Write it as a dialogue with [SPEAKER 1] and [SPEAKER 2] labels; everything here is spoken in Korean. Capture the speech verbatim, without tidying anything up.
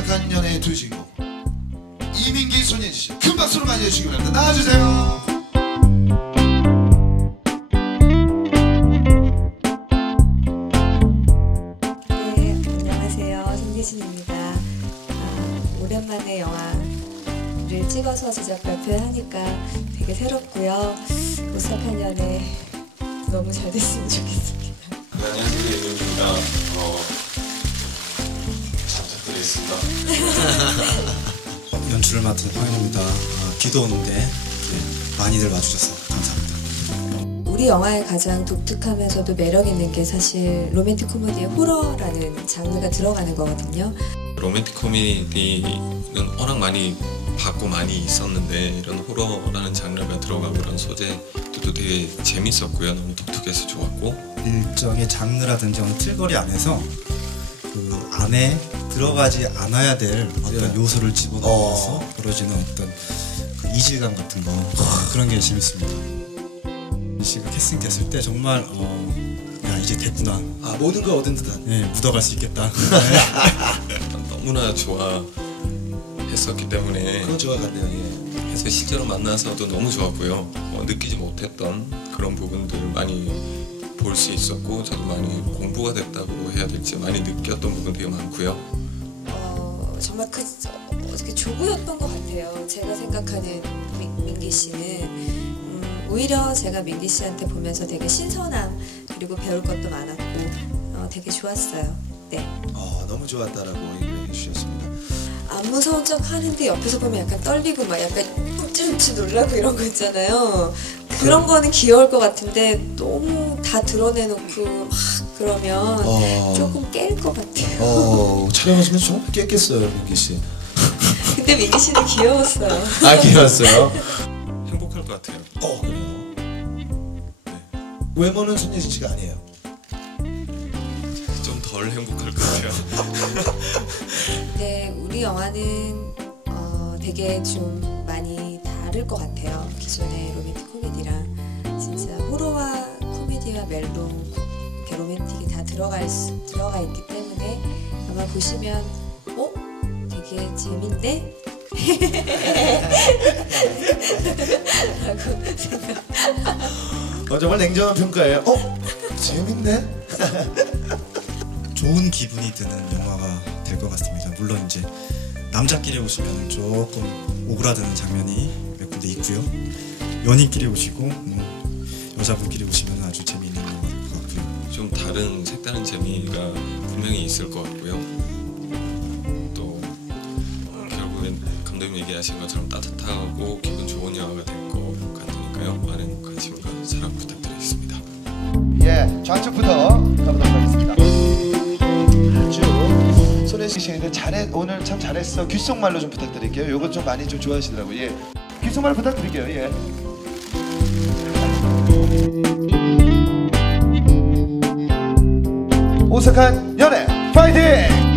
[SPEAKER 1] 오싹한 연애의 두 주인공 이민기, 손예진 씨 큰 박수로 맞이해 주시기 바랍니다. 나와주세요.
[SPEAKER 2] 네, 안녕하세요. 손예진입니다. 아, 오랜만에 영화를 찍어서 제작 발표를 하니까 되게 새롭고요. 오싹한 연애 너무 잘 됐으면 좋겠습니다.
[SPEAKER 3] 네, 안녕하세요. 이민기입니다. 어, 잘 부탁드리겠습니다.
[SPEAKER 4] 연출을 맡은 황현입니다. 아, 비도 오는데 네, 많이들 와주셔서 감사합니다.
[SPEAKER 2] 우리 영화의 가장 독특하면서도 매력 있는 게 사실 로맨틱 코미디에 호러라는 장르가 들어가는 거거든요.
[SPEAKER 3] 로맨틱 코미디는 워낙 많이 봤고 많이 있었는데 이런 호러라는 장르가 들어가고 이런 소재도 되게 재밌었고요. 너무 독특해서 좋았고
[SPEAKER 4] 일정의 장르라든지 어느 틀거리 안에서 그 안에 들어가지 않아야 될 어떤
[SPEAKER 1] 네.
[SPEAKER 4] 요소를 집어넣어서
[SPEAKER 1] 어.
[SPEAKER 4] 벌어지는 어떤 그 이질감 같은 거 그런 게 재밌습니다. 이 씨가 캐스팅됐을 때 정말 어, 야 이제 됐구나.
[SPEAKER 1] 아, 모든 걸 얻은 듯한.
[SPEAKER 4] 네, 묻어갈 수 있겠다.
[SPEAKER 3] 너무나 좋아했었기 때문에
[SPEAKER 1] 그건 좋아 같네요. 예.
[SPEAKER 3] 그래서 실제로 만나서도 너무 좋았고요. 어, 느끼지 못했던 그런 부분들 많이 볼 수 있었고 저도 많이 공부가 됐다고 해야 될지 많이 느꼈던 부분 되게 많고요.
[SPEAKER 2] 어, 정말 그 어떻게 조구였던 것 같아요. 제가 생각하는 민, 민기 씨는 음, 오히려 제가 민기 씨한테 보면서 되게 신선함 그리고 배울 것도 많았고 어, 되게 좋았어요. 네.
[SPEAKER 1] 어, 너무 좋았다라고 얘기를 해주셨습니다.
[SPEAKER 2] 안 무서운 척 하는데 옆에서 보면 약간 떨리고 막 약간 훔찔훔찔 놀라고 이런 거 있잖아요. 그런 거는 귀여울 것 같은데 너무 다 드러내놓고 막 그러면
[SPEAKER 1] 어.
[SPEAKER 2] 조금 깰 것 같아요.
[SPEAKER 1] 어, 촬영하시면 정말 깼겠어요, 민기 씨.
[SPEAKER 2] 근데 민기 씨는 귀여웠어요.
[SPEAKER 1] 아, 귀여웠어요?
[SPEAKER 3] 행복할 것 같아요.
[SPEAKER 1] 어, 그래요. 네. 외모는 손예진 씨가 아니에요.
[SPEAKER 3] 좀 덜 행복할 것 같아요.
[SPEAKER 2] 네, 우리 영화는 어, 되게 좀 많이 다를 것 같아요. 기존의 로맨틱 코미디랑 진짜 호러와 코미디와 멜로, 이렇게 로맨틱이 다 들어갈 수, 들어가 있기 때문에 아마 보시면 어? 되게 재밌네? 라고 생각.
[SPEAKER 1] 어, 정말 냉정한 평가예요. 어? 재밌네?
[SPEAKER 4] 좋은 기분이 드는 영화가 될 것 같습니다. 물론 이제 남자끼리 오시면 조금 오그라드는 장면이 몇 군데 있고요. 연인끼리 오시고 뭐 여자분끼리 오시면 아주 재미있는 영화가 될 것 같고요.
[SPEAKER 3] 좀 다른 색다른 재미가 분명히 있을 것 같고요. 또 어, 결국엔 감독님 얘기하신 것처럼 따뜻하고 기분 좋은 영화가 될 것 같으니까요. 많은 관심과 사랑 부탁드리겠습니다.
[SPEAKER 5] 예, 좌측부터 가보도록 하겠습니다. 아주 손예진 씨인데 잘해 오늘 참 잘했어. 귓속말로 좀 부탁드릴게요. 요거 좀 많이 좀 좋아하시더라고요. 예, 귓속말 부탁드릴게요. 예. 오싹한 연애 파이팅!